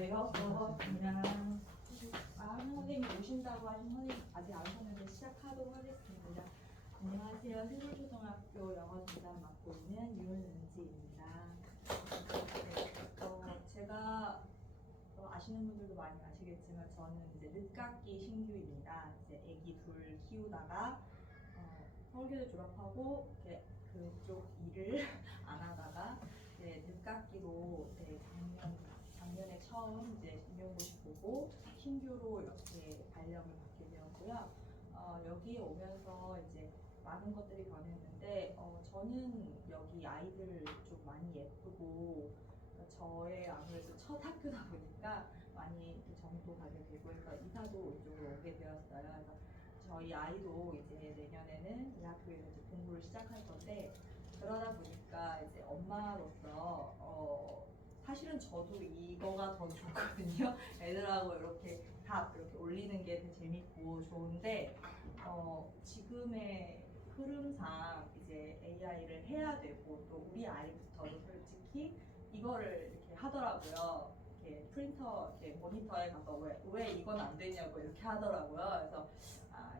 안녕하세요. 그냥 많은 선생님이 오신다고 하신 선생님 아직 안 오셨는데 시작하도록 하겠습니다. 안녕하세요. 세솔초등학교 영어 전담 맡고 있는 윤은지입니다. 제가 아시는 분들도 많이 아시겠지만 저는 이제 늦깎이 신규입니다. 이제 아기 둘 키우다가 서울교대 졸업하고 이렇게 그쪽 일을 안 하다가 이제 늦깎이로 작년에 처음 이제 임용고시 보고 신규로 이렇게 발령을 받게 되었고요. 여기에 오면서 이제 많은 것들이 변했는데 저는 여기 아이들 좀 많이 예쁘고 저의 아무래도 첫 학교다 보니까 많이 정도 가게 되고 그러니까 이사도 이쪽으로 오게 되었어요. 그래서 저희 아이도 이제 내년에는 이 학교에서 이제 공부를 시작할 건데 그러다 보니까 이제 엄마로서 사실은 저도 이거가 더 좋거든요. 애들하고 이렇게 다 이렇게 올리는 게 되게 재밌고 좋은데 지금의 흐름상 이제 AI를 해야 되고 또 우리 아이부터도 솔직히 이거를 이렇게 하더라고요. 이렇게 프린터, 이렇게 모니터에 가서 왜 이건 안 되냐고 이렇게 하더라고요. 그래서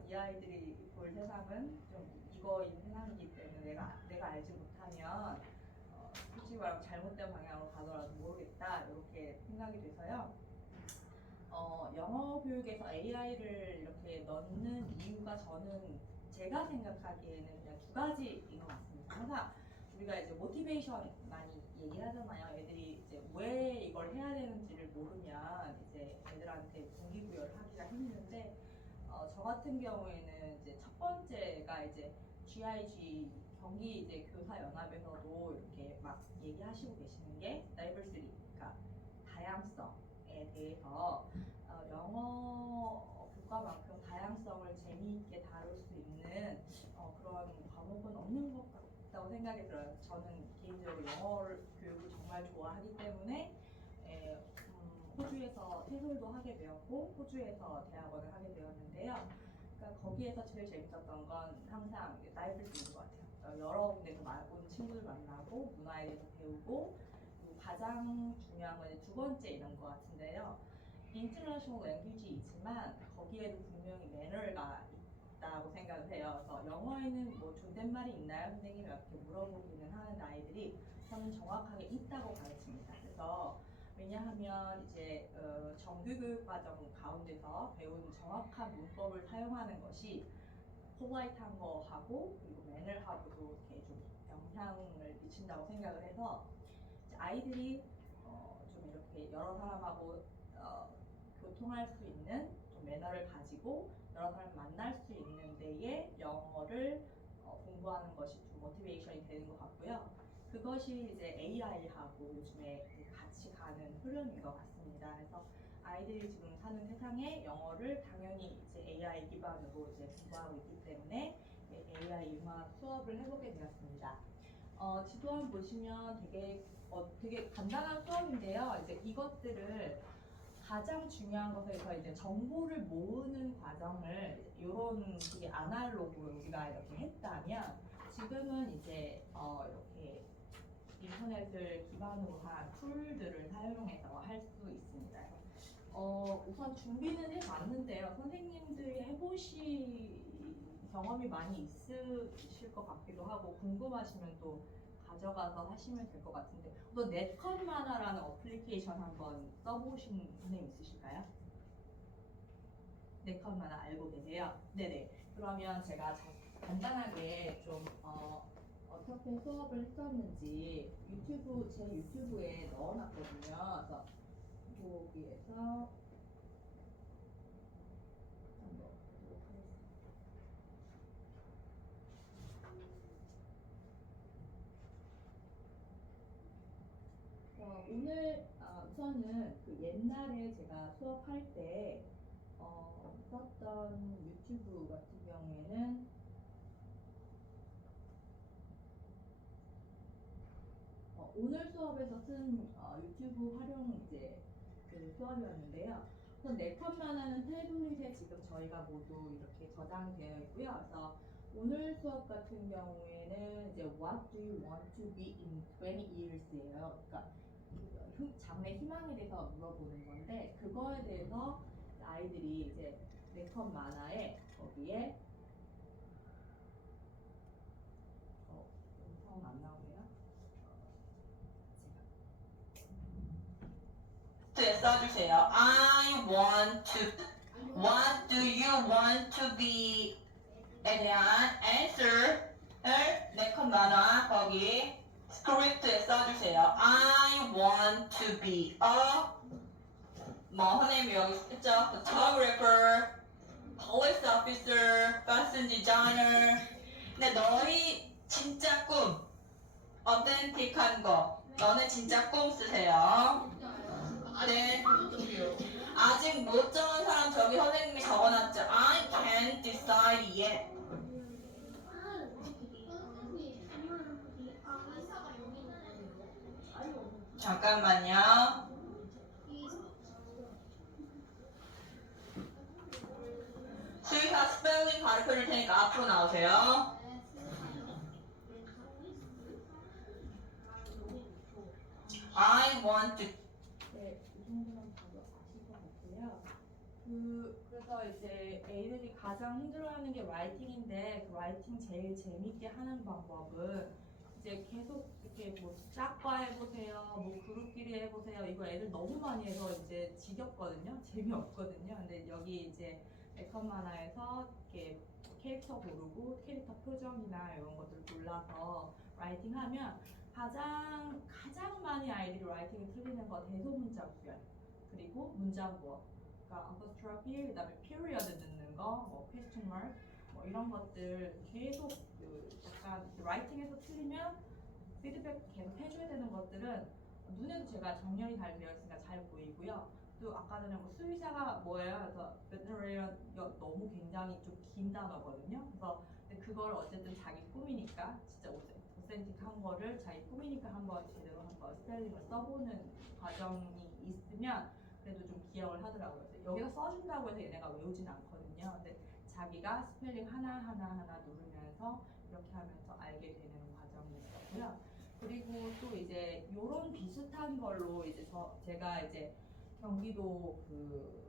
이 아이들이 볼 세상은 좀 이거인 세상이기 때문에 내가 알지 못하면 솔직히 말하면 잘못된 방향으로 가더라도 모르겠다 이렇게 생각이 돼서요. 영어 교육에서 AI를 이렇게 넣는 이유가 저는 제가 생각하기에는 그냥 두 가지인 것 같습니다. 항상 우리가 이제 모티베이션 많이 얘기하잖아요. 애들이 이제 왜 이걸 해야 되는지를 모르면 이제 애들한테 동기부여를 하기가 힘든데 저 같은 경우에는 이제 첫 번째가 이제 GIG 경기 이제 교사연합에서도 이렇게 막 얘기하시고 계시는 게 다이버시티, 그러니까 다양성에 대해서 영어 교과만큼 다양성을 재미있게 다룰 수 있는 그런 과목은 없는 것 같다고 생각이 들어요. 저는 개인적으로 영어 교육을 정말 좋아하기 때문에 호주에서 태솔도 하게 되었고 호주에서 대학원을 하게 되었는데요. 그러니까 거기에서 제일 재밌었던 건 항상 다이버시티인 것 같아요. 여러 군데서 온 친구들 만나고 문화에 대해서 배우고 그리고 가장 중요한 건 두 번째 이런 것 같은데요. 인터내셔널 랭귀지이지만 거기에도 분명히 매너가 있다고 생각을 해요. 그래서 영어에는 뭐 존댓말이 있나요? 선생님이 이렇게 물어보기는 하는 아이들이 저는 정확하게 있다고 가르칩니다. 그래서 왜냐하면 이제 정규교육 과정 가운데서 배운 정확한 문법을 사용하는 것이 폴라이트한 거하고 그리고 매너하고도 이렇게 좀 영향을 미친다고 생각을 해서 아이들이 좀 이렇게 여러 사람하고 교통할 수 있는 좀 매너를 가지고 여러 사람 만날 수 있는 데에 영어를 공부하는 것이 좀 모티베이션이 되는 것 같고요. 그것이 이제 AI하고 요즘에 같이 가는 흐름인 것 같습니다. 그래서 아이들이 지금 사는 세상에 영어를 당연히 이제 AI 기반으로 이제 공부하고 있기 때문에 AI 융합 수업을 해보게 되었습니다. 지도 한번 보시면 되게 간단한 수업인데요. 이제 이것들을 가장 중요한 것에서 이제 정보를 모으는 과정을 이런 되게 아날로그로 우리가 이렇게 했다면 지금은 이제 이렇게 인터넷을 기반으로 한 툴들을 사용해서 할 수 있습니다. 우선 준비는 해봤는데요. 선생님들이 해보실 경험이 많이 있으실 것 같기도 하고 궁금하시면 또 가져가서 하시면 될 것 같은데 또 넷컷마나라는 어플리케이션 한번 써보신 선생님 있으실까요? 넷컷마나 알고 계세요? 네네. 그러면 제가 간단하게 좀 어떻게 수업을 했었는지 제 유튜브에 넣어놨거든요. 그래서 거기에서 한번 보도록 하겠습니다. 오늘 우선은 그 옛날에 제가 수업할 때 썼던 유튜브 같은 경우에는 오늘 수업에서 쓴 유튜브 활용 이제 그 수업이었는데요. 우선 넷컷만 하는 태블릿에 지금 저희가 모두 이렇게 저장되어 있고요. 그래서 오늘 수업 같은 경우에는 이제 What do you want to be in 20 years예요. 그러니까 장래 희망에 대해서 물어보는 건데 그거에 대해서 아이들이 이제 4컷 만화에 거기에 영상은 안 나오네요. 써주세요. I want to. What do you want to be? 에 대한 answer을 4컷 만화 거기 스크립트에 써주세요. I want to be a 뭐 선생님이 여기 했죠? Photographer, police officer, fashion designer. 근데 너희 진짜 꿈, 어텐틱한 거, 너네 진짜 꿈 쓰세요. 네. 아직 못 정한 사람 저기 선생님이 적어놨죠. I can't decide yet. 잠깐만요. 수의사 스펠링 가르쳐 줄 테니까 앞으로 나오세요. I want to. 네, 이 정도면 바로 아실 것 같고요. 그래서 이제 애들이 가장 힘들어하는 게 라이팅인데 그 라이팅 제일 재밌게 하는 방법은 이제 계속 이렇게 뭐 짝과 해보세요, 뭐 그룹끼리 해보세요. 이거 애들 너무 많이 해서 이제 지겹거든요. 재미없거든요. 근데 여기 이제 네컷 만화에서 이렇게 캐릭터 고르고 캐릭터 표정이나 이런 것들 골라서 라이팅하면 가장 많이 아이들이 라이팅을 틀리는 거 대소문자 구별 그리고 문장부어 그러니까 apostrophe 그다음에 period 넣는 거, 뭐 question mark 뭐 이런 것들 계속 약간 라이팅에서 틀리면 피드백 계속 해줘야 되는 것들은 눈에도 제가 정렬이 잘 되어 있으니까 잘 보이고요. 또 아까 전에 뭐 수의사가 뭐예요? 그래서 veterinarian 너무 굉장히 좀 긴 단어거든요. 그래서 근데 그걸 어쨌든 자기 꿈이니까 진짜 오센틱한 거를 자기 꿈이니까 한번 제대로 한번 스펠링을 써보는 과정이 있으면 그래도 좀 기억을 하더라고요. 여기서 써준다고 해서 얘네가 외우진 않거든요. 근데 자기가 스펠링 하나 누르면서 이렇게 하면서 알게 되는 과정이 있었고요. 그리고 또 이제 요런 비슷한 걸로 이제 제가 이제 경기도 그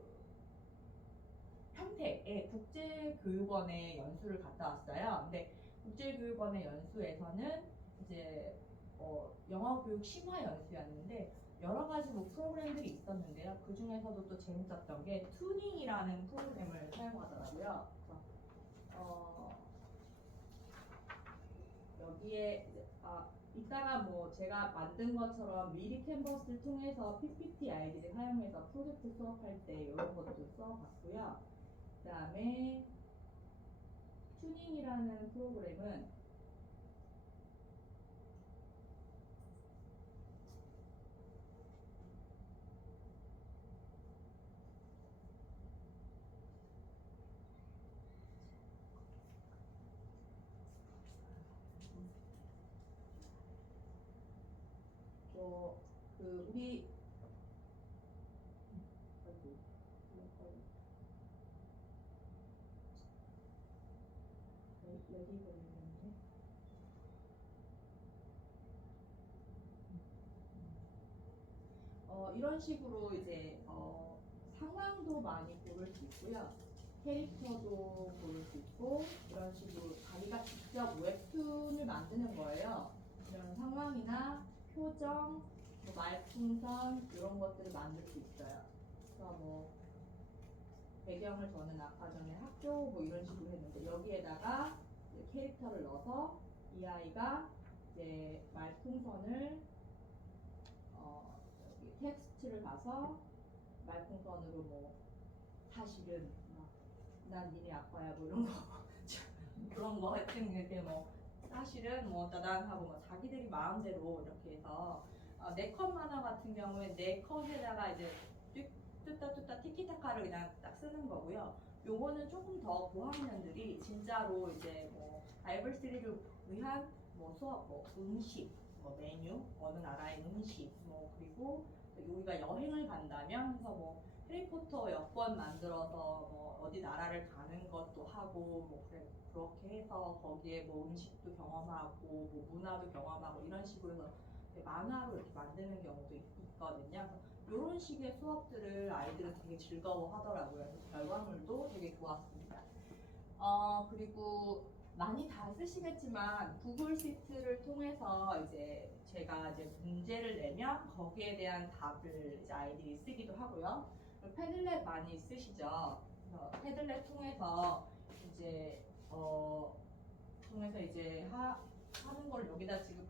평택에 국제교육원에 연수를 갔다 왔어요. 근데 국제교육원의 연수에서는 이제 영어교육 심화 연수였는데 여러 가지 뭐 프로그램들이 있었는데요. 그 중에서도 또 재밌었던 게 투닝이라는 프로그램을 사용하더라고요. 그래서 여기에 이따가 뭐 제가 만든 것처럼 미리 캔버스를 통해서 PPT 아이디를 사용해서 프로젝트 수업할 때 이런 것도 써봤고요. 그 다음에 튜닝이라는 프로그램은 우리 여기 보이는데 이런 식으로 이제 상황도 많이 고를 수 있고요. 캐릭터도 고를 수 있고 이런 식으로 자기가 직접 웹툰을 만드는 거예요. 이런 상황이나 표정, 뭐 말풍선 이런 것들을 만들 수 있어요. 그래서 뭐 배경을 저는 아까 전에 학교 뭐 이런 식으로 했는데 여기에다가 이제 캐릭터를 넣어서 이 아이가 이제 말풍선을 여기 텍스트를 가서 말풍선으로 뭐 사실은 난 니네 아빠야 뭐 이런 거 그런 거 하여튼 이렇게 뭐 사실은 뭐 따단하고 뭐 자기들이 마음대로 이렇게 해서 4컷 만화 같은 경우에 4컷에다가 이제 뚜따 티키타카를 그냥 딱 쓰는 거고요. 요거는 조금 더 고학년들이 진짜로 이제 뭐 다이버시티를 위한 뭐 수업, 뭐 음식, 뭐 메뉴, 어느 나라의 음식, 뭐 그리고 우리가 여행을 간다면 그래서 뭐 해리포터 여권 만들어서 뭐 어디 나라를 가는 것도 하고 뭐 그렇게 해서 거기에 뭐 음식도 경험하고 뭐 문화도 경험하고 이런 식으로 해서 이렇게 만화로 이렇게 만드는 경우도 있거든요. 이런 식의 수업들을 아이들은 되게 즐거워하더라고요. 그래서 결과물도 되게 좋았습니다. 그리고 많이 다 쓰시겠지만 구글 시트를 통해서 이제 제가 이제 문제를 내면 거기에 대한 답을 이제 아이들이 쓰기도 하고요. 패들렛 많이 쓰시죠. 그래서 패들렛 통해서 이제 하는 걸 여기다 지금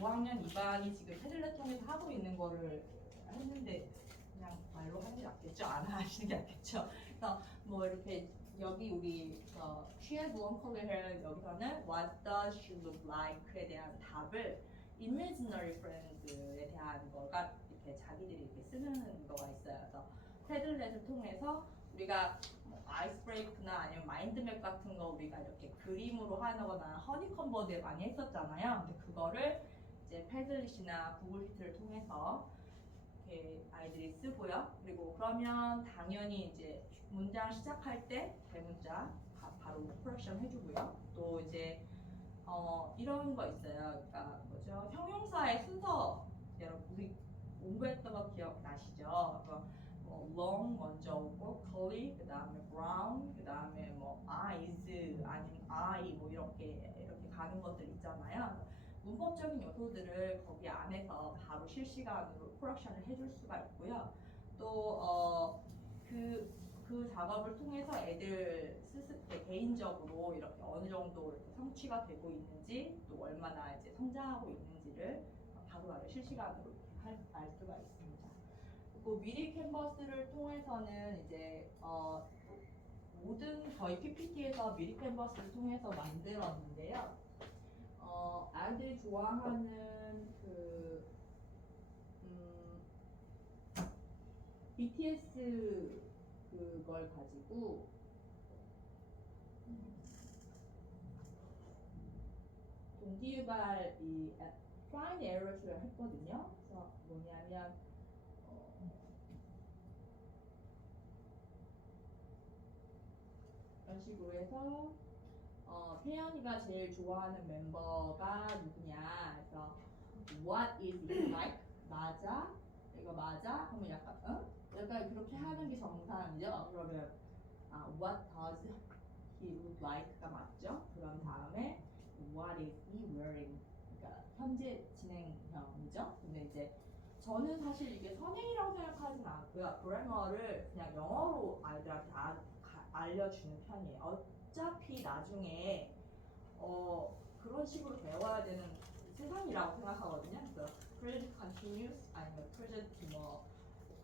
5학년 2반이 지금 패들렛 통해서 하고 있는 거를 했는데 그냥 말로 하는 게 낫겠죠? 안 하시는 게 낫겠죠? 그래서 뭐 이렇게 여기 우리 취해 무언 컬러를 여기서는 What does she look like에 대한 답을 imaginary friends에 대한 거가 이렇게 자기들이 이렇게 쓰는 거가 있어요. 그래서 패들렛을 통해서 우리가 뭐 아이스 브레이크나 아니면 마인드맵 같은 거 우리가 이렇게 그림으로 하거나 허니컨버드에 많이 했었잖아요. 근데 그거를 이제 패들릿이나 구글 시트를 통해서 이렇게 아이들이 쓰고요. 그리고 그러면 당연히 이제 문장 시작할 때 대문자 바로 코렉션 해주고요. 또 이제 이런 거 있어요. 그러니까 뭐죠? 형용사의 순서 여러분 우리 공부했던 거 기억나시죠? 뭐 long 먼저 오고 curly 그다음에 brown 그다음에 뭐 eyes 아니면 eye 뭐 이렇게 가는 것들 있잖아요. 문법적인 요소들을 거기 안에서 바로 실시간으로 코렉션을 해줄 수가 있고요. 또 그 작업을 통해서 애들 개인적으로 이렇게 어느 정도 이렇게 성취가 되고 있는지 또 얼마나 이제 성장하고 있는지를 바로바로 실시간으로 알 수가 있습니다. 그리고 미리 캔버스를 통해서는 이제 모든 저희 PPT에서 미리 캔버스를 통해서 만들었는데요. 아이들이 좋아하는 BTS 그걸 가지고 동기유발 이 find errors를 했거든요. 그래서 뭐냐면 이런 식으로 해서 태연이가 제일 좋아하는 member가 누구냐? 그래서 what is he like? 맞아? 이거 맞아? 그러면 약간 약간 그렇게 하는 게 정상이죠. 그러면 what does he look like가 맞죠? 그런 다음에 what is he wearing? 그러니까 현재 진행형이죠. 근데 이제 저는 사실 이게 선행이라고 생각하진 않고요. 그래머를 그냥 영어로 아이들한테 알려주는 편이에요. 어차피 나중에 그런 식으로 배워야 되는 세상이라고 생각하거든요. 그래서 present continuous 아니면 present 뭐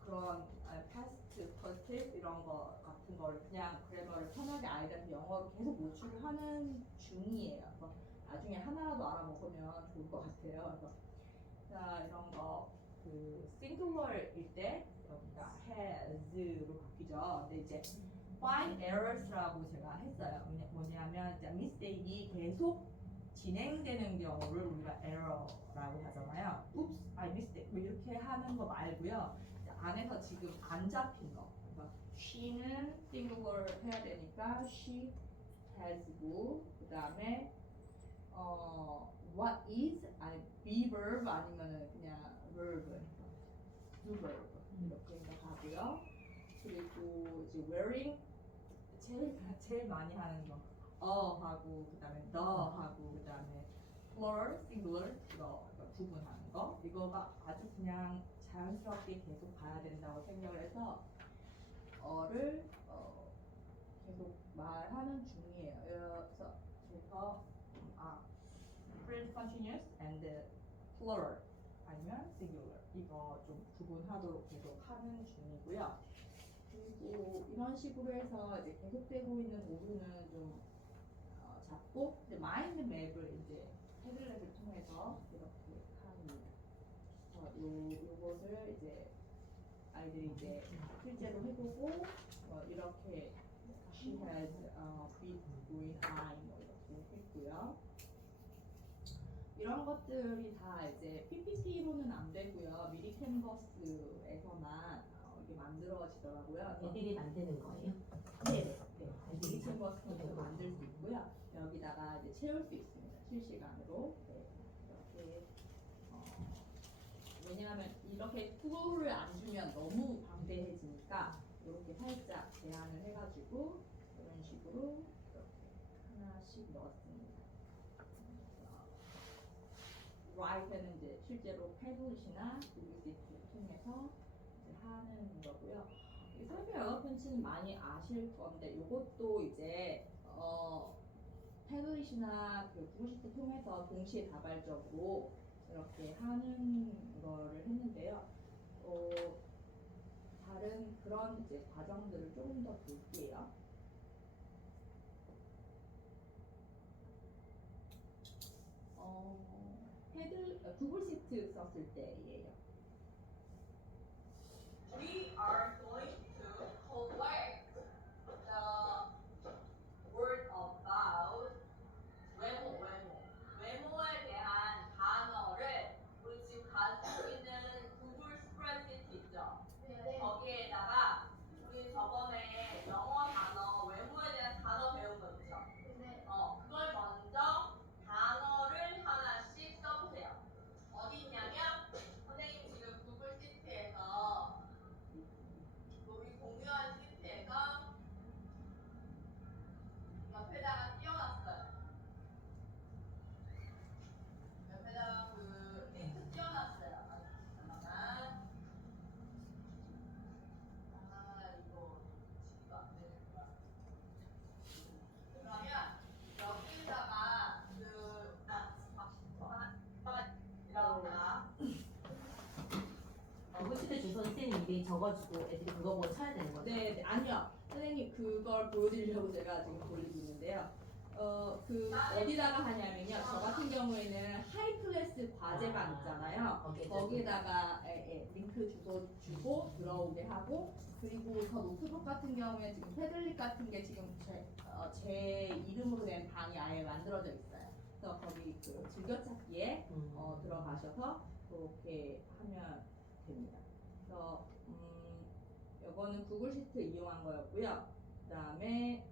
그런 past perfect 이런 거 같은 거를 그냥 그래머를 편하게 아이들한테 영어로 계속 노출을 하는 중이에요. 그래서 나중에 하나라도 알아먹으면 좋을 것 같아요. 그래서 자 이런 거 singular일 때 여기가 has로 바뀌죠. 근데 이제 find errors라고 제가 했어요. 뭐냐면 mistake이 계속 진행되는 경우를 우리가 error라고 하잖아요. Oops, I mistake 뭐 이렇게 하는 거 말고요. 안에서 지금 안 잡힌 거. 그러니까 she는 singular 해야 되니까 she has고 그 다음에 what is 아니 be verb 아니면은 그냥 verb do verb 이렇게 가고요. 그리고 이제 wearing 제일 많이 하는 거 하고 그다음에 the 하고 그다음에 plural, singular 이거 구분하는 거 이거가 아주 그냥 자연스럽게 계속 가야 된다고 생각을 해서 를 계속 말하는 중이에요. 그래서 present continuous and plural 아니면 singular 이거 좀 구분하도록 계속 하는 중이고요. 그리고 이런 식으로 해서 이제 계속되고 있는 오류는 좀 잡고 이제 마인드 맵을 이제 패들렛을 통해서 이렇게 합니다. 요것을 이제 아이들이 이제 실제로 해보고 이렇게 she has big green eye 뭐 이렇게 했고요. 이런 것들이 다 이제 PPT로는 안 되고요. 미리 캔버스에서만 이게 만들어지더라고요. 애들이 만드는 거예요? 네. 미리 캔버스에서 만들 수 있고요. 여기다가 이제 채울 수 있습니다. 실시간으로. 네. 이렇게 왜냐하면 이렇게 툴을 안 주면 너무 방대해지니까 이렇게 살짝 제한을 해가지고 이런 식으로 이렇게 하나씩 넣었습니다. 라이트는 이제 실제로 패블릿이나 구글시트 통해서 이제 하는 거고요. 이 설명 영어 편지는 많이 아실 건데 이것도 이제 패블릿이나 그 구글시트 통해서 동시에 다발적으로 이렇게 하는 거를 했는데요. 다른 그런 이제 과정들을 조금 더 볼게요. 구글시트 썼을 때예요. We are going to collect the word about 외모에 대한 단어를 우리 지금 가지고 있는 구글 스프레드시트 있죠? 네. 거기에다가 우리 저번에 영어 단어 외모에 대한 단어 배운 거 있죠? 네. 그걸 먼저 단어를 하나씩 써보세요. 어디 있냐면 선생님 지금 구글 시트에서 우리 공유한 시트에서 옆에다가 띄워놨어요. 옆에다가 그 링크 띄워놨어요. 잠깐만. 이거 지기가 안 되는구나. 그러면 여기다가 이러다 구글시트 주소 선생님 미리 적어주고 애들이 그거 보고 쳐야 되는 거죠? 네, 아니요. 선생님 그걸 보여드리려고 제가 지금 돌리고 있는데요. 어디다가 하냐면요. 저 같은 경우에는 하이 클래스 과제반 있잖아요. 거기에다가 링크 주소 주고 들어오게 하고, 그리고 저 노트북 같은 경우에 지금 패들릿 같은 게 지금 제 이름으로 된 방이 아예 만들어져 있어요. 그래서 거기 그 즐겨찾기에 들어가셔서 그렇게 하면 됩니다. 그래서 이거는 구글 시트 이용한 거였고요. 그다음에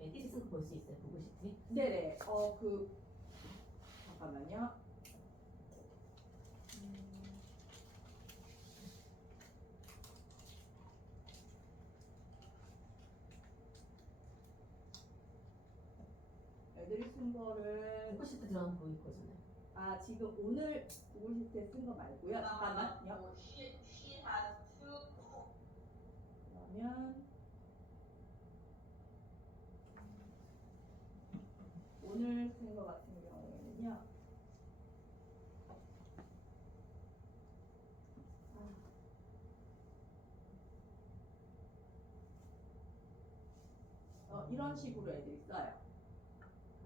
애들이 쓴 거 볼 수 있어요, 구글시트? 네네 잠깐만요. 애들이 쓴 거를 구글시트 들어가면 보일 거잖아요. 지금 오늘 구글 시트에 쓴 거 말고요. 잠깐만요. She has two 그러면 오늘 쓴 거 같은 경우에는요. 이런 식으로 애들이 써요.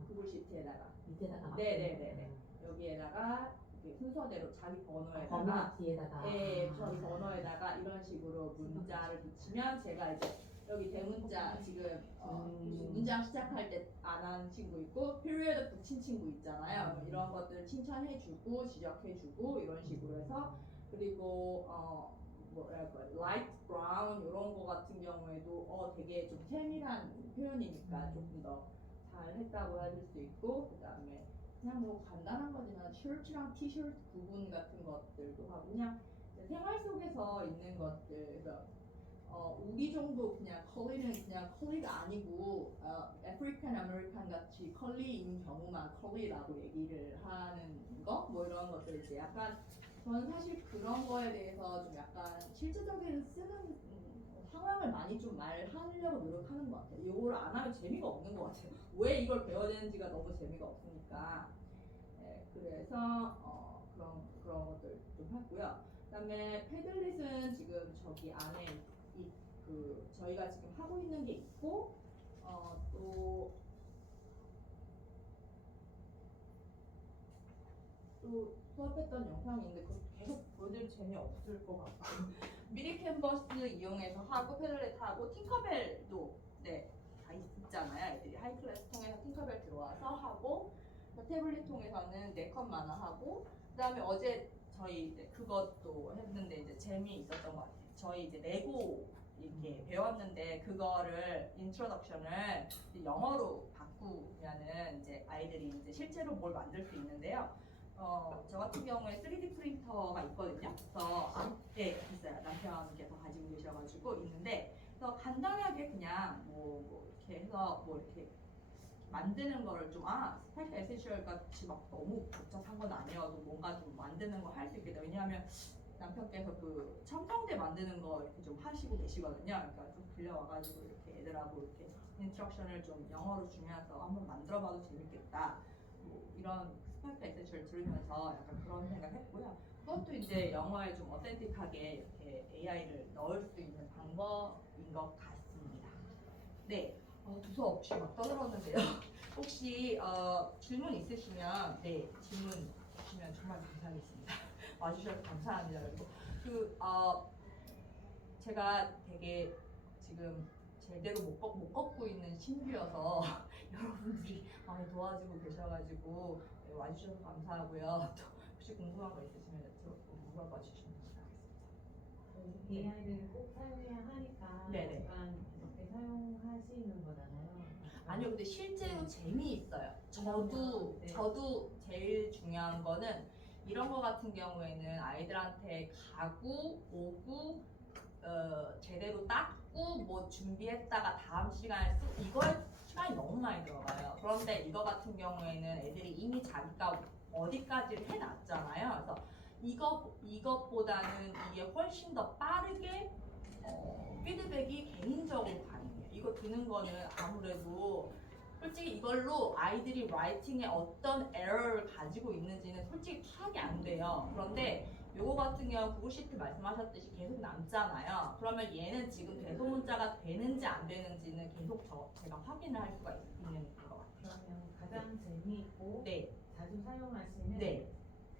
구글 시트에다가. 밑에다가 막 네네네네. 여기에다가 이렇게 순서대로 자기 번호에다가 번호 뒤에다가 저희 번호에다가 이런 식으로 문자를 붙이면 제가 이제 여기 대문자 지금 문장 시작할 때 안 한 친구 있고 period 붙인 친구 있잖아요. 이런 것들 칭찬해주고 지적해주고 이런 식으로 해서 그리고 뭐랄까 light brown 이런 거 같은 경우에도 되게 좀 세밀한 표현이니까 조금 더 잘했다고 해줄 수 있고 그다음에 그냥 뭐 간단한 거지만 셔츠랑 티셔츠 구분 같은 것들도 하고 그냥 생활 속에서 있는 것들 그래서 우리 정도 그냥 컬리는 그냥 컬리가 아니고 아프리칸 아메리칸 같이 컬리인 경우만 컬리라고 얘기를 하는 거 뭐 이런 것들 이제 약간 저는 사실 그런 거에 대해서 좀 약간 실제적인 쓰는 상황을 많이 좀 말하려고 노력하는 것 같아요. 이걸 안 하면 재미가 없는 것 같아요. 왜 이걸 배워야 되는지가 너무 재미가 없으니까. 그래서 그런 것들 좀 하고요. 그다음에 패들릿은 지금 저기 안에 저희가 지금 하고 있는 게 있고 또 수업했던 영상이 있는데 그거 계속 보여드릴 재미없을 것 같고 미리 캔버스 이용해서 하고 패들렛 하고 팅커벨도 다 있잖아요. 애들이 하이클래스 통해서 팅커벨 들어와서 하고 태블릿 통해서는 네컷 만화 하고 그다음에 어제 저희 이제 그것도 했는데 이제 재미있었던 것 같아요. 저희 이제 레고 이렇게 배웠는데 그거를 인트로덕션을 영어로 바꾸면은 이제 아이들이 이제 실제로 뭘 만들 수 있는데요. 저 같은 경우에 3D 프린터가 있거든요. 그래서 네, 있어요. 남편께서 가지고 계셔가지고 있는데, 그래서 간단하게 그냥 뭐 이렇게 해서 뭐 이렇게 만드는 거를 좀 스파이크 에센셜 같이 막 너무 복잡한 건 아니어도 뭔가 좀 만드는 거 할 수 있겠다. 왜냐하면 남편께서 그 첨성대 만드는 거 이렇게 좀 하시고 계시거든요. 그러니까 좀 빌려와가지고 이렇게 애들하고 이렇게 인스트럭션을 좀 영어로 주면서 한번 만들어봐도 재밌겠다. 뭐 이런 스파이크 에센셜 들으면서 약간 그런 생각했고요. 그것도 이제 영어에 좀 어센틱하게 이렇게 AI를 넣을 수 있는 방법인 것 같습니다. 네, 두서없이 막 떠들었는데요. 혹시 질문 있으시면 질문 주시면 정말 감사하겠습니다. 와주셔서 감사합니다. 그리고 제가 되게 지금 제대로 못 걷고 있는 신규여서 여러분들이 많이 도와주고 계셔가지고 와주셔서 감사하고요. 또 혹시 궁금한 거 있으시면 물어봐 주시면 감사하겠습니다. AI를 꼭 사용해야 하니까 네네. 약간 이렇게 사용하시는 거잖아요. 아니요, 근데 실제로 재미있어요. 네. 저도 제일 중요한 거는 이런 거 같은 경우에는 아이들한테 가고 오고 제대로 닦고 뭐 준비했다가 다음 시간에 이거에 시간이 너무 많이 들어가요. 그런데 이거 같은 경우에는 애들이 이미 자기가 어디까지를 해놨잖아요. 그래서 이것보다는 이게 훨씬 더 빠르게 피드백이 개인적으로 가능해요. 이거 드는 거는 아무래도 솔직히 이걸로 아이들이 라이팅에 어떤 에러를 가지고 있는지는 솔직히 파악이 안 돼요. 그런데 요거 같은 경우 구글 시트 말씀하셨듯이 계속 남잖아요. 그러면 얘는 지금 대소문자가 되는지 안 되는지는 계속 제가 확인을 할 수가 있는 것 같아요. 그러면 가장 재미있고 네. 자주 사용하시는 네.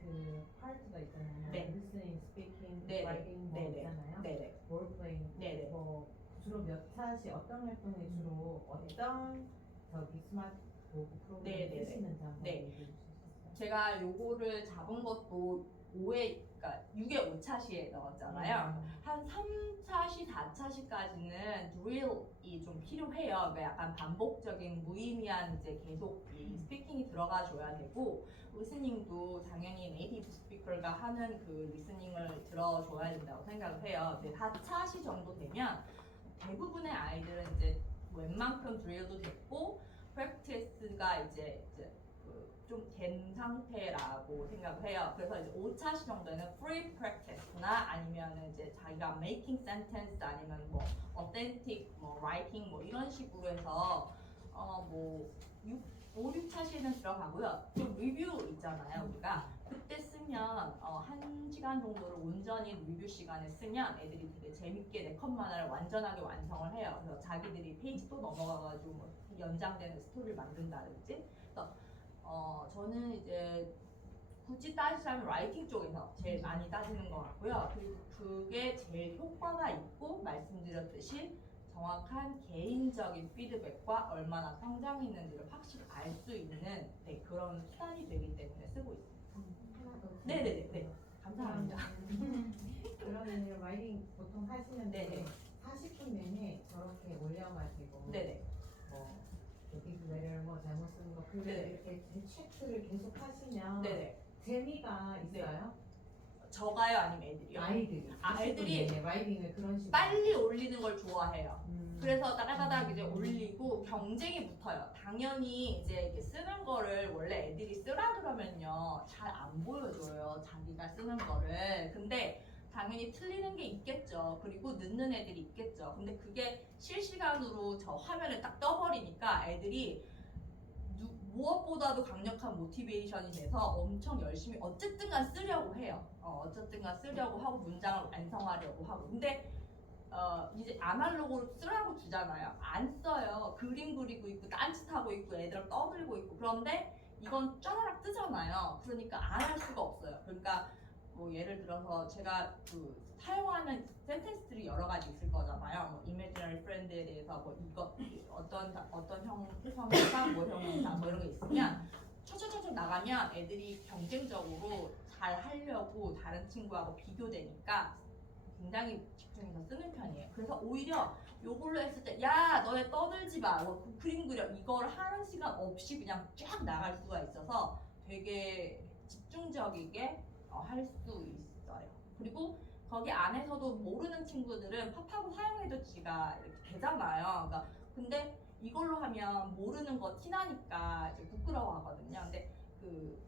그 파트가 있잖아요. 네. listening, speaking, 네. writing 뭐 네. 있잖아요. 네네. role playing 네네. 뭐 주로 몇 차시 어떤 활동에 주로 어떤 저기 스마트 보드 프로그램 네네네. 쓰시는지 한번 네. 얘기해 주실 수 있어요? 제가 요거를 잡은 것도 6의 5차시에 넣었잖아요. 한 3차시, 4차시까지는 드릴이 좀 필요해요. 그러니까 약간 반복적인 무의미한 이제 계속 이 스피킹이 들어가줘야 되고, 리스닝도 당연히 네이티브 스피커가 하는 그 리스닝을 들어줘야 된다고 생각을 해요. 근데 4차시 정도 되면 대부분의 아이들은 이제 웬만큼 드릴도 됐고, 프랙티스가 이제 좀 된 상태라고 생각을 해요. 그래서 이제 5차시 정도에는 free practice나 아니면 이제 자기가 making sentence 아니면 뭐 authentic 뭐 writing 뭐 이런 식으로 해서 뭐 5, 6차시에는 들어가고요. 또 리뷰 있잖아요. 우리가 그때 쓰면 1시간 정도를 온전히 리뷰 시간에 쓰면 애들이 되게 재밌게 내 컷 만화를 완전하게 완성을 해요. 그래서 자기들이 페이지 또 넘어가가지고 뭐 연장되는 스토리를 만든다든지. 그래서 저는 이제 굳이 따지자면 라이팅 쪽에서 제일 많이 따지는 것 같고요. 그리고 그게 제일 효과가 있고 말씀드렸듯이 정확한 개인적인 피드백과 얼마나 성장이 있는지를 확실히 알 수 있는 그런 수단이 되기 때문에 쓰고 있습니다. 하나 더 네네네. 네. 감사합니다. 그러면 라이팅 보통 하시는데 네네. 40분 내내 저렇게 올려가지고 네네. 뭐 빅 레를 뭐 잘못 쓴 거 그걸 네네. 이렇게 체크를 계속 하시면 네네. 재미가 있어요? 저가요? 아니면 애들이요? 아이들이 애들이 라이팅을 그런 식으로 빨리 올리는 걸 좋아해요. 그래서 따다다닥 이제 음. 올리고 경쟁이 붙어요. 당연히 이제 이렇게 쓰는 거를 원래 애들이 쓰라 그러면요 잘 안 보여줘요. 자기가 쓰는 거를. 근데 당연히 틀리는 게 있겠죠. 그리고 늦는 애들이 있겠죠. 근데 그게 실시간으로 저 화면에 딱 떠버리니까 애들이 무엇보다도 강력한 모티베이션이 돼서 엄청 열심히 어쨌든간 쓰려고 해요. 어쨌든간 쓰려고 하고 문장을 완성하려고 하고. 근데 이제 아날로그로 쓰라고 주잖아요. 안 써요. 그림 그리고 있고 딴짓하고 있고 애들 떠들고 있고. 그런데 이건 짜라락 뜨잖아요. 그러니까 안 할 수가 없어요. 그러니까 뭐 예를 들어서 제가 그 사용하는 센텐스들이 여러 가지 있을 거잖아요. 뭐 imaginary friend에 대해서 뭐 이거 어떤 형용사 뭐 형용사 뭐 이런 게 있으면 쳐쳐쳐쳐 나가면 애들이 경쟁적으로 잘 하려고 다른 친구하고 비교되니까 굉장히 집중해서 쓰는 편이에요. 그래서 오히려 요걸로 했을 때 야 너네 떠들지 마, 그림 그려 이걸 하는 시간 없이 그냥 쫙 나갈 수가 있어서 되게 집중적이게 할 수 있어요. 그리고 거기 안에서도 모르는 친구들은 팝하고 사용해도 지가 이렇게 되잖아요. 그러니까 근데 이걸로 하면 모르는 거 티나니까 이제 부끄러워하거든요. 근데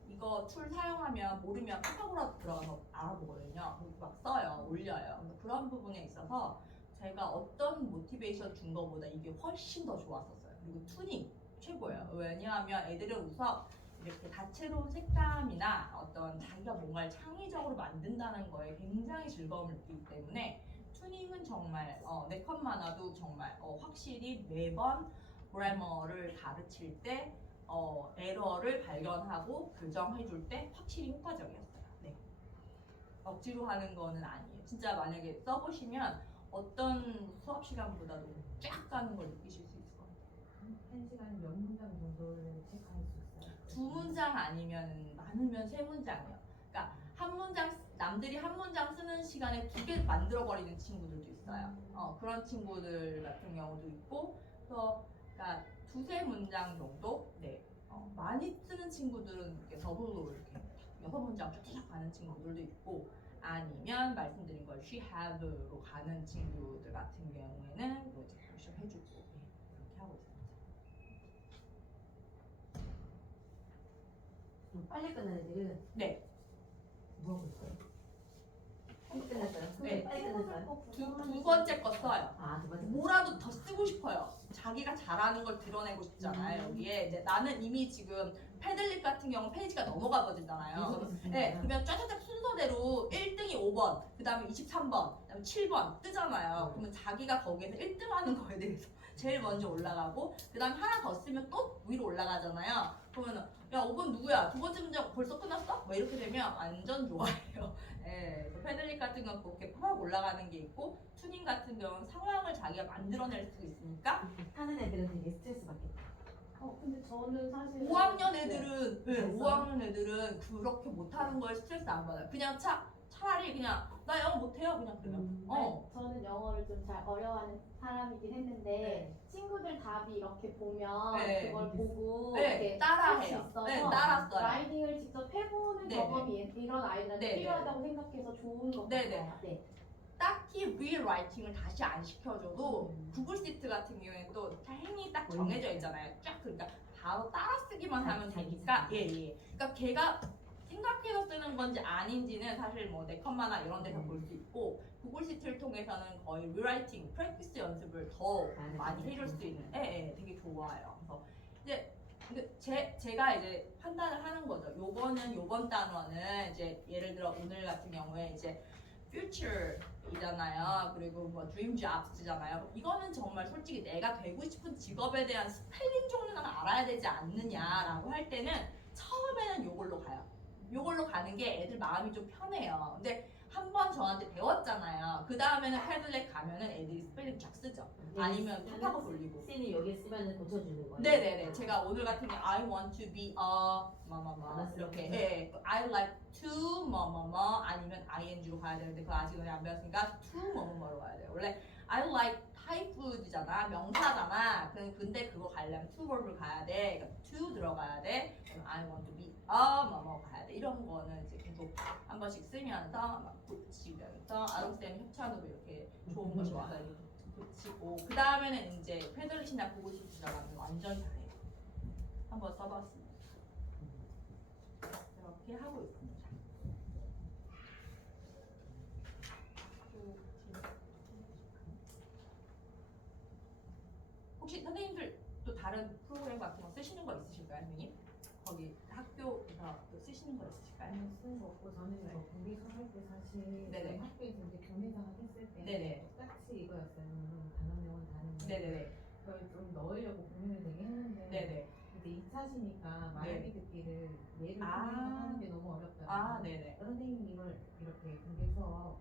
이거 툴 사용하면 모르면 팝하고라도 들어가서 알아보거든요. 그리고 막 써요, 올려요. 근데 그런 부분에 있어서 제가 어떤 모티베이션 준 거보다 이게 훨씬 더 좋았었어요. 그리고 투닝 최고예요. 왜냐하면 애들은 우선 이렇게 다채로운 색감이나 어떤 자기가 뭔가를 창의적으로 만든다는 거에 굉장히 즐거움을 느끼기 때문에 투닝은 정말 내 컷 만화도 정말 확실히 매번 그래머를 가르칠 때 에러를 발견하고 교정해줄 때 확실히 효과적이었어요. 네. 억지로 하는 거는 아니에요. 진짜 만약에 써보시면 어떤 수업 시간보다도 쫙 가는 걸 느끼실 수 있을 거예요. 한 시간에 몇 문장 정도를 체크할 수 있어요? 2문장 아니면 많으면 3문장이요. 그러니까 한 문장 남들이 한 문장 쓰는 시간에 2개 만들어 버리는 친구들도 있어요. 그런 친구들 같은 경우도 있고, 그러니까 2~3문장 정도. 네. 많이 쓰는 친구들은 이렇게 더블로 이렇게 6문장 쫙쫙 가는 친구들도 있고, 아니면 말씀드린 걸 she have로 가는 친구들 같은 경우에는 뭐 이제 캡션 해주고 그렇게 하고 있습니다. 빨리 끝나는 애들은 네. 뭐 하고 있어요? 빨리 끝났어요? 네. 빨리 끝났어요? 두 번째 거 써요. 아, 두 번째. 뭐라도 더 쓰고 싶어요. 자기가 잘하는 걸 드러내고 싶잖아요. 여기에 이제 나는 이미 지금 패들립 같은 경우 페이지가 넘어가 버리잖아요. 네, 그러면 쫙쫙쫙 순서대로 1등이 5번, 그 다음에 23번, 그 다음에 7번 뜨잖아요. 그러면 자기가 거기에서 1등 하는 거에 대해서 제일 먼저 올라가고, 그 다음에 하나 더 쓰면 또 위로 올라가잖아요. 그러면은 야 5번 누구야? 두 번째 문장 벌써 끝났어? 뭐 이렇게 되면 완전 좋아해요. 네, 패들립 같은 경우는 그렇게 팍 올라가는 게 있고, 투닝 같은 경우는 상황을 자기가 만들어낼 수 있으니까 하는 애들은 되게 스트레스 받겠다. 근데 저는 사실 5학년 애들은 5학년 애들은 그렇게 못하는 거에 스트레스 안 받아요. 그냥 차라리 그냥 나 영어 못해요 그냥 그러면 저는 영어를 좀 잘 어려워하는 사람이긴 했는데 네. 친구들 답이 이렇게 보면 네. 그걸 보고 네, 이렇게 따라해요. 할수 있어서 네, 따라 써요. 라이딩을 직접 해보는 네, 경험이 이런 아이들한테 네, 필요하다고 생각해서 좋은 것 네, 네. 같아요. 네. 딱히 리라이팅을 다시 안 시켜줘도 구글 시트 같은 경우에는 또 행이 딱 정해져 있잖아요. 쫙 그러니까 바로 따라 쓰기만 하면 되니까 예. 그러니까 걔가 생각해서 쓰는 건지 아닌지는 사실 뭐 네컷마나 이런 데서 볼 수 있고, 구글 시트를 통해서는 거의 리라이팅, 프랙티스 연습을 더 많이 해줄 수 있는 되게 좋아요. 그래서 이제 근데 제가 이제 판단을 하는 거죠. 요번 단어는 이제 예를 들어 오늘 같은 경우에 이제 future이잖아요. 그리고 뭐 dream jobs잖아요. 이거는 정말 솔직히 내가 되고 싶은 직업에 대한 스펠링 종류는 알아야 되지 않느냐라고 할 때는 처음에는 요걸로 가요. 요걸로 가는 게 애들 마음이 좀 편해요. 근데 한 번 저한테 배웠잖아요. 그 다음에는 패들렛 가면은 애들이 스펠링 쫙 쓰죠. 아니면 팝하고 돌리고. 씬이 여기 쓰면 고쳐주는 거예요. 네네네. 제가 오늘 같은 게 I want to be a 뭐뭐뭐 이렇게 I like to 뭐뭐뭐 아니면 ing로 가야 되는데 그거 아직 안 배웠으니까 to 뭐뭐뭐로 가야 돼요. 원래 I like Thai food잖아, 명사잖아. 근데 그거 가려면 to verb을 가야 돼. 그러니까 to 들어가야 돼. 그럼 I want to be a 뭐뭐 가야 돼. 이런 거는 이제 계속 한 번씩 쓰면서 막 붙이면서 아롱쌤 협찬으로 이렇게 좋은 거 좋아서 이렇게 붙이고, 그 다음에는 이제 패들릿이나 구글 시트 들어가면 완전 잘해요. 한번 써봤습니다. 이렇게 하고 있습니다. 혹시 선생님들 또 다른 프로그램 같은 거 쓰시는 거 있으실까요, 선생님? 거기 학교에서 또 쓰시는 거 있으실까요? 쓰는 거 없고 저는 이거 공비 수할 때 사실 네네. 학교에서 이제 교내장을 했을 때 네네. 똑같이 이거였어요. 물론 단어명은 다른데 네네네. 그걸 좀 넣으려고 고민을 되게 했는데 네네. 이제 2차시니까 말하기 듣기를 예를 아. 통해서 하는 게 너무 어렵더라고요. 아, 네네. 선생님이 이걸 이렇게 공개 수업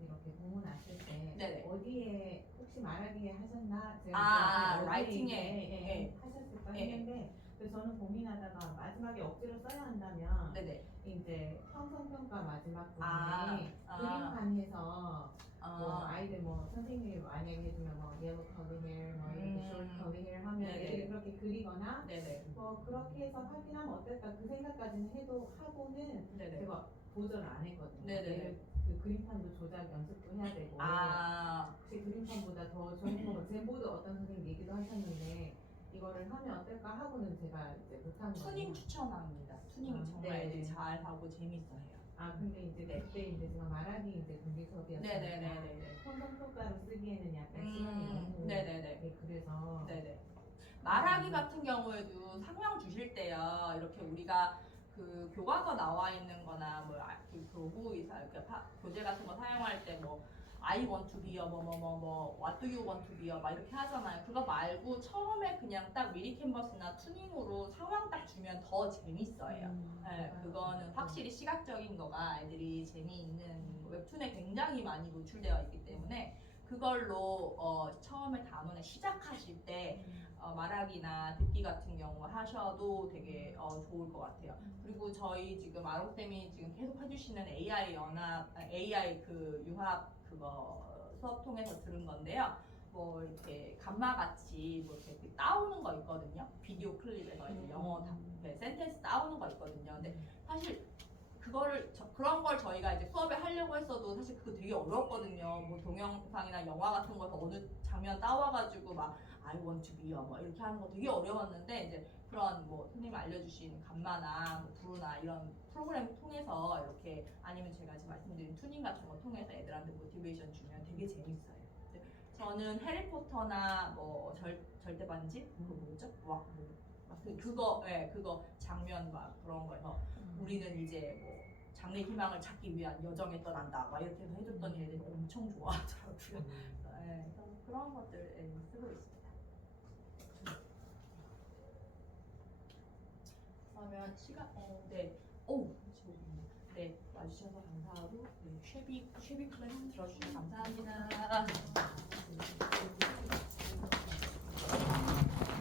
이렇게 공문 왔을 때 네네. 어디에 혹시 말하기에 하셨나 제가 아, 어디에 라이팅에. 이제, 네. 하셨을까 네. 했는데 그래서 저는 고민하다가 마지막에 억지로 써야 한다면 네네. 이제 형성평가 마지막 부분에 아. 그림판에서 뭐 아. 아이들 뭐 선생님이 만약에 해주면 뭐 yellow color hair 뭐 이렇게 short color hair 하면 네네. 애들이 그렇게 이렇게 그리거나 네네. 뭐 그렇게 해서 확인하면 어떨까 그 생각까지는 해도 하고는 네네. 제가 도전을 안 했거든요. 네네네. 얘를 그 그림판도 조작 연습도 해야 되고 혹시 그림판보다 더 좋은 거 젠보드 어떤 선생님 얘기도 하셨는데 이거를 하면 어떨까 하고는 제가 이제 못한 거예요. 투닝 추천합니다. 투닝 정말 네. 애들이 잘 하고 재밌어해요. 근데 이제 네. 그때 이제 제가 말하기 이제 공개 수업이었으니까 네네네네네. 손성표가로 쓰기에는 약간 시간이 너무 네네네. 네, 그래서 네네. 말하기 같은 경우에도 상명 주실 때요. 이렇게 우리가 그 교과서 나와 있는 거나 그 교구 교재 같은 거 사용할 때 뭐 I want to be요 what do you want to be요 막 이렇게 하잖아요. 그거 말고 처음에 그냥 딱 미리 캔버스나 투닝으로 상황 딱 주면 더 재밌어요. 네, 그거는 확실히 시각적인 거가 애들이 재미있는 웹툰에 굉장히 많이 노출되어 있기 때문에 그걸로 처음에 단원에 시작하실 때 말하기나 듣기 같은 경우 하셔도 되게 좋을 것 같아요. 그리고 저희 지금 아롱쌤이 지금 계속 해주시는 AI 그 융합 그거 수업 통해서 들은 건데요. 뭐 이렇게 감마 같이 뭐 이렇게 따오는 거 있거든요. 비디오 클립에서 이제 영어 센텐스 따오는 거 있거든요. 근데 사실 그런 걸 저희가 이제 수업에 하려고 했어도 사실 그거 되게 어렵거든요. 뭐 동영상이나 영화 같은 거서 어느 장면 따와가지고 막 I want to be요 뭐 이렇게 하는 거 되게 어려웠는데 이제 그런 뭐 선생님 알려주신 감마나 뭐 브루나 이런 프로그램 통해서 이렇게 아니면 제가 지금 말씀드린 투닝 같은 거 통해서 애들한테 모티베이션 주면 되게 재밌어요. 저는 해리포터나 뭐 절대 반지 그거 뭐죠? 그거 장면 막 그런 거에서 우리는 이제 뭐 장래 희망을 찾기 위한 여정에 떠난다 막 이렇게 해서 해줬더니 애들이 엄청 좋아하더라고요. 그래서 그런 것들 쓰고 있습니다. 그러면 시간 네 와주셔서 감사하고 쉐비 클래스 들어주셔서 감사합니다.